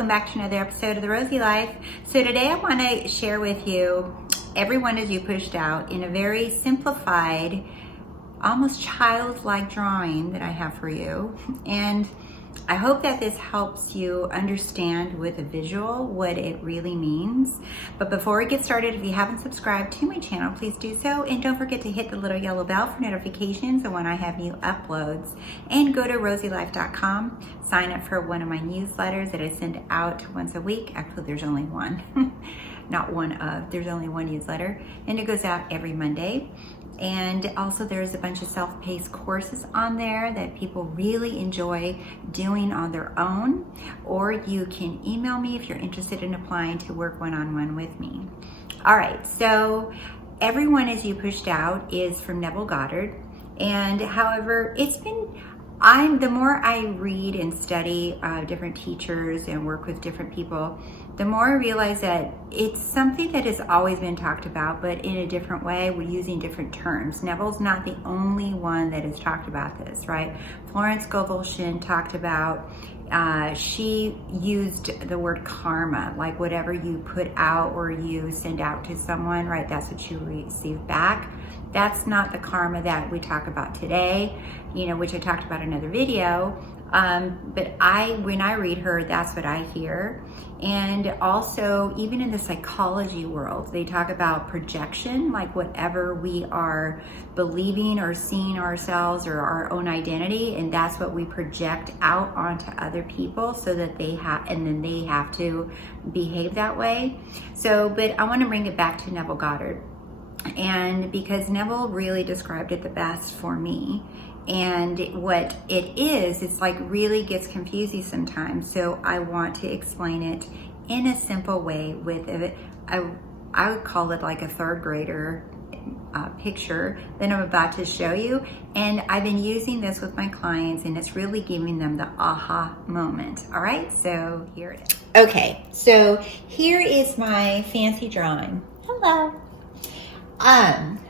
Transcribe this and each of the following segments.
welcome back to another episode of The Rosey Life. So today I want to share with you Everyone Is You Pushed Out in a very simplified, almost childlike drawing that I have for you. And I hope that this helps you understand with a visual what it really means. But before we get started, if you haven't subscribed to my channel, please do so. And don't forget to hit the little yellow bell for notifications of when I have new uploads. And go to TheRoseyLife.com, sign up for one of my newsletters that I send out once a week. Actually, there's only one. Not one of, there's only one newsletter. And it goes out every Monday. And also there's a bunch of self-paced courses on there that people really enjoy doing on their own, or you can email me if you're interested in applying to work one-on-one with me. All right, so Everyone Is You Pushed Out is from Neville Goddard. And however, the more I read and study different teachers and work with different people, the more I realize that it's something that has always been talked about, but in a different way, we're using different terms. Neville's not the only one that has talked about this, right? Florence Scovel talked about, she used the word karma, like whatever you put out or you send out to someone, right? That's what you receive back. That's not the karma that we talk about today, which I talked about in another video. But when I read her, that's what I hear. And also, even in the psychology world, they talk about projection, like whatever we are believing or seeing ourselves or our own identity, and that's what we project out onto other people so that they have to behave that way. But I want to bring it back to Neville Goddard. And because Neville really described it the best for me. And what it is, it's like really gets confusing sometimes. So I want to explain it in a simple way with it. I would call it like a third grader picture that I'm about to show you. And I've been using this with my clients, and it's really giving them the aha moment. All right, so here it is. Okay, so here is my fancy drawing. Hello.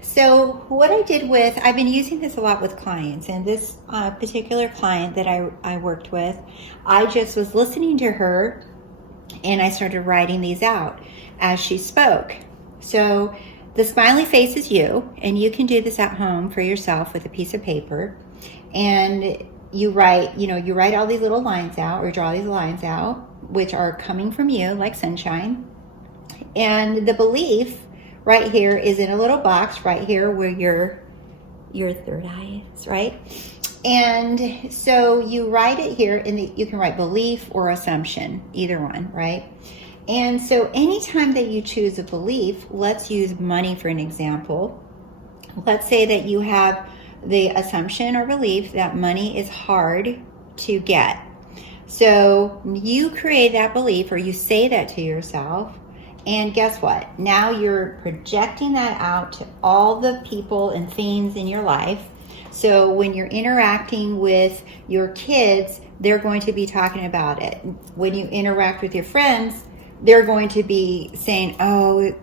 So what I did I've been using this a lot with clients, and this particular client that I worked with, I just was listening to her and I started writing these out as she spoke. So the smiley face is you, and you can do this at home for yourself with a piece of paper, and you write all these little lines out, or draw these lines out, which are coming from you like sunshine. And the belief right here is in a little box right here where your third eye is, right? And so you write it here, and you can write belief or assumption, either one, right? And so anytime that you choose a belief, let's use money for an example. Let's say that you have the assumption or belief that money is hard to get. So you create that belief, or you say that to yourself. And guess what? Now you're projecting that out to all the people and things in your life. So when you're interacting with your kids, they're going to be talking about it. When you interact with your friends, they're going to be saying, oh,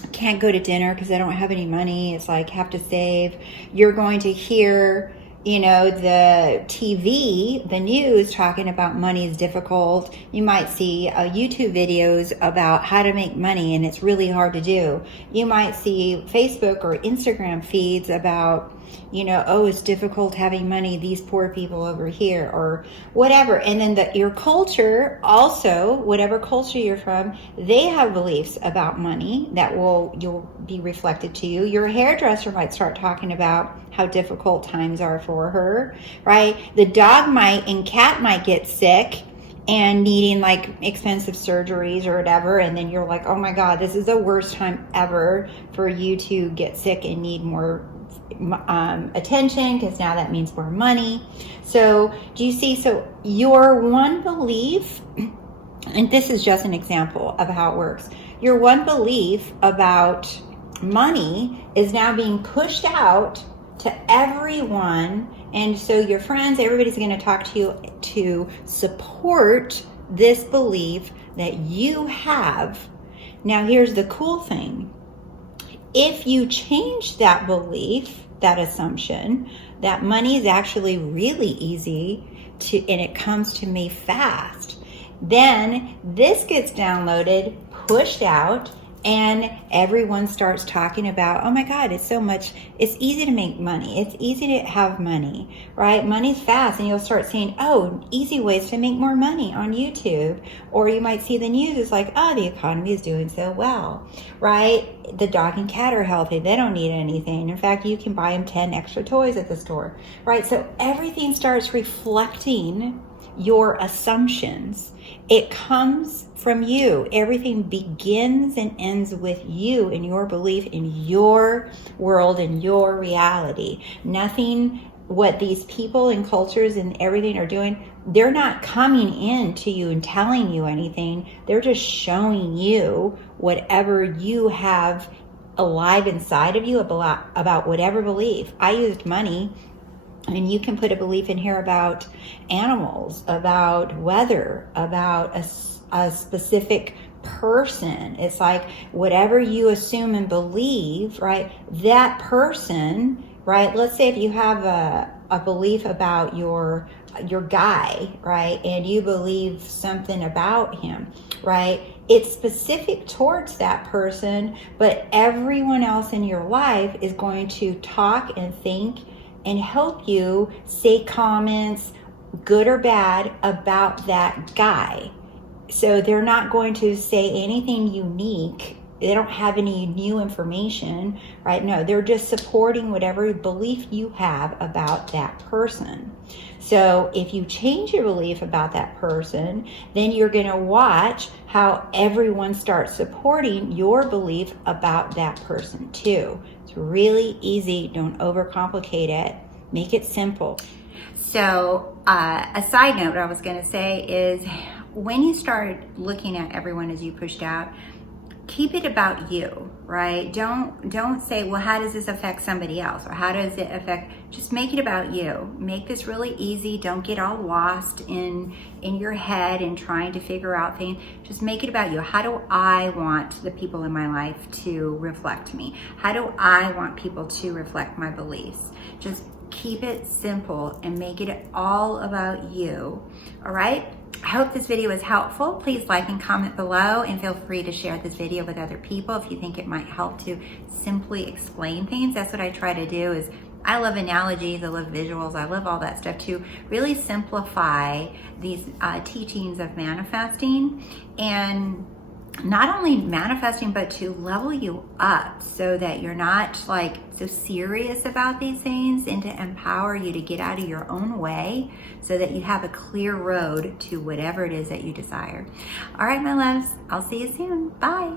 I can't go to dinner because I don't have any money. It's like, have to save. You're going to hear the TV, the news talking about money is difficult. You might see YouTube videos about how to make money, and it's really hard to do. You might see Facebook or Instagram feeds about, oh, it's difficult having money, these poor people over here, or whatever. And then your culture also, whatever culture you're from, they have beliefs about money that you'll be reflected to you. Your hairdresser might start talking about how difficult times are for her, right? The dog and cat might get sick and needing like expensive surgeries or whatever, and then you're like, oh my God, this is the worst time ever for you to get sick and need more attention, because now that means more money. So do you see? So your one belief, and this is just an example of how it works, your one belief about money is now being pushed out to everyone. And so your friends, everybody's going to talk to you to support this belief that you have. Now here's the cool thing. If you change that belief, that assumption, that money is actually really easy and it comes to me fast, Then this gets downloaded, pushed out, and everyone starts talking about, oh my God, it's easy to make money. It's easy to have money, right? Money's fast, and you'll start seeing, oh, easy ways to make more money on YouTube. Or you might see the news is like, oh, the economy is doing so well, right? The dog and cat are healthy. They don't need anything. In fact, you can buy them 10 extra toys at the store, right? So everything starts reflecting your assumptions. It comes from you. Everything begins and ends with you and your belief in your world and your reality. Nothing, what these people and cultures and everything are doing, they're not coming in to you and telling you anything. They're just showing you whatever you have alive inside of you about whatever belief. I used money. And you can put a belief in here about animals, about weather, about a specific person. It's like whatever you assume and believe, right? That person, right? Let's say if you have a belief about your guy, right? And you believe something about him, right? It's specific towards that person, but everyone else in your life is going to talk and think and help you say comments, good or bad, about that guy. So they're not going to say anything unique. They don't have any new information, right? No, they're just supporting whatever belief you have about that person. So if you change your belief about that person, then you're going to watch how everyone starts supporting your belief about that person too. It's really easy. Don't overcomplicate it. Make it simple. So a side note I was going to say is when you start looking at everyone as you pushed out, keep it about you, right? Don't say, well, how does this affect somebody else? Or how does it affect, just make it about you. Make this really easy. Don't get all lost in your head and trying to figure out things. Just make it about you. How do I want the people in my life to reflect me? How do I want people to reflect my beliefs? Just keep it simple and make it all about you, all right? I hope this video was helpful. Please like and comment below, and feel free to share this video with other people if you think it might help to simply explain things. That's what I try to do. Is I love analogies, I love visuals, I love all that stuff to really simplify these teachings of manifesting, and not only manifesting, but to level you up so that you're not like so serious about these things, and to empower you to get out of your own way so that you have a clear road to whatever it is that you desire. All right, my loves, I'll see you soon. Bye.